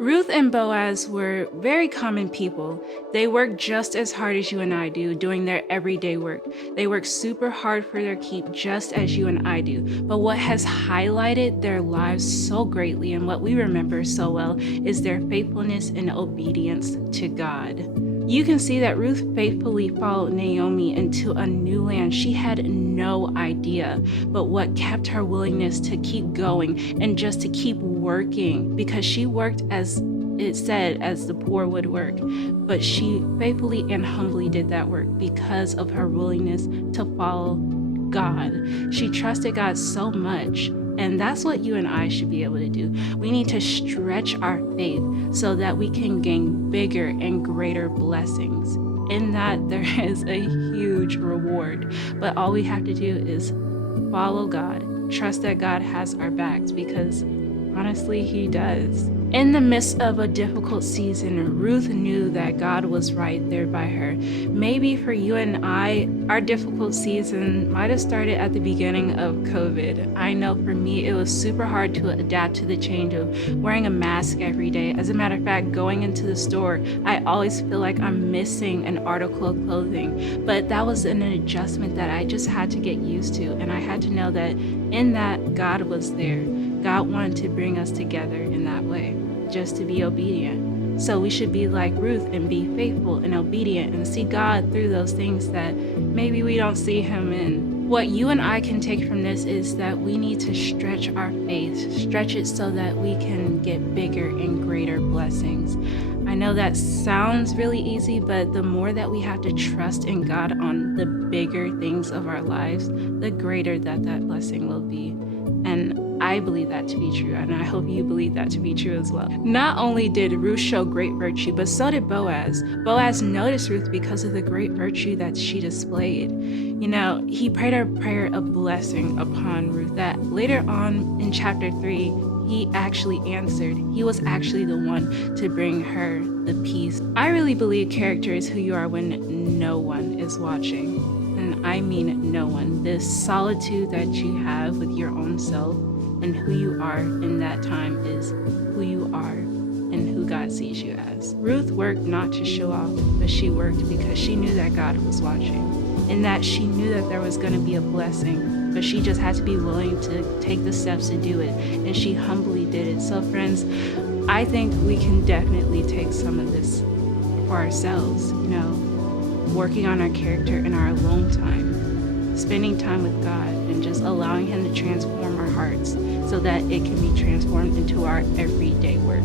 Ruth and Boaz were very common people. They worked just as hard as you and I do doing their everyday work. They work super hard for their keep just as you and I do. But what has highlighted their lives so greatly and what we remember so well is their faithfulness and obedience to God. You can see that Ruth faithfully followed Naomi into a new land. She had no idea, but what kept her willingness to keep going and just to keep working, because she worked as it said, as the poor would work, but she faithfully and humbly did that work because of her willingness to follow God. She trusted God so much. And that's what you and I should be able to do. We need to stretch our faith so that we can gain bigger and greater blessings. In that, there is a huge reward. But all we have to do is follow God, trust that God has our backs, because honestly, He does. In the midst of a difficult season, Ruth knew that God was right there by her. Maybe for you and I, our difficult season might have started at the beginning of COVID. I know for me, it was super hard to adapt to the change of wearing a mask every day. As a matter of fact, going into the store, I always feel like I'm missing an article of clothing. But that was an adjustment that I just had to get used to. And I had to know that in that, God was there. God wanted to bring us together in that way, just to be obedient. So we should be like Ruth and be faithful and obedient and see God through those things that maybe we don't see Him in. What you and I can take from this is that we need to stretch our faith, stretch it so that we can get bigger and greater blessings. I know that sounds really easy, but the more that we have to trust in God on the bigger things of our lives, the greater that blessing will be. And I believe that to be true, and I hope you believe that to be true as well. Not only did Ruth show great virtue, but so did Boaz. Boaz noticed Ruth because of the great virtue that she displayed. You know, he prayed a prayer of blessing upon Ruth that later on in chapter 3, he actually answered. He was actually the one to bring her the peace. I really believe character is who you are when no one is watching. And I mean no one. This solitude that you have with your own self and who you are in that time is who you are and who God sees you as. Ruth worked not to show off, but she worked because she knew that God was watching, and that she knew that there was going to be a blessing, but she just had to be willing to take the steps to do it, and she humbly did it. So friends, I think we can definitely take some of this for ourselves, working on our character in our alone time, spending time with God, and just allowing Him to transform our hearts so that it can be transformed into our everyday work.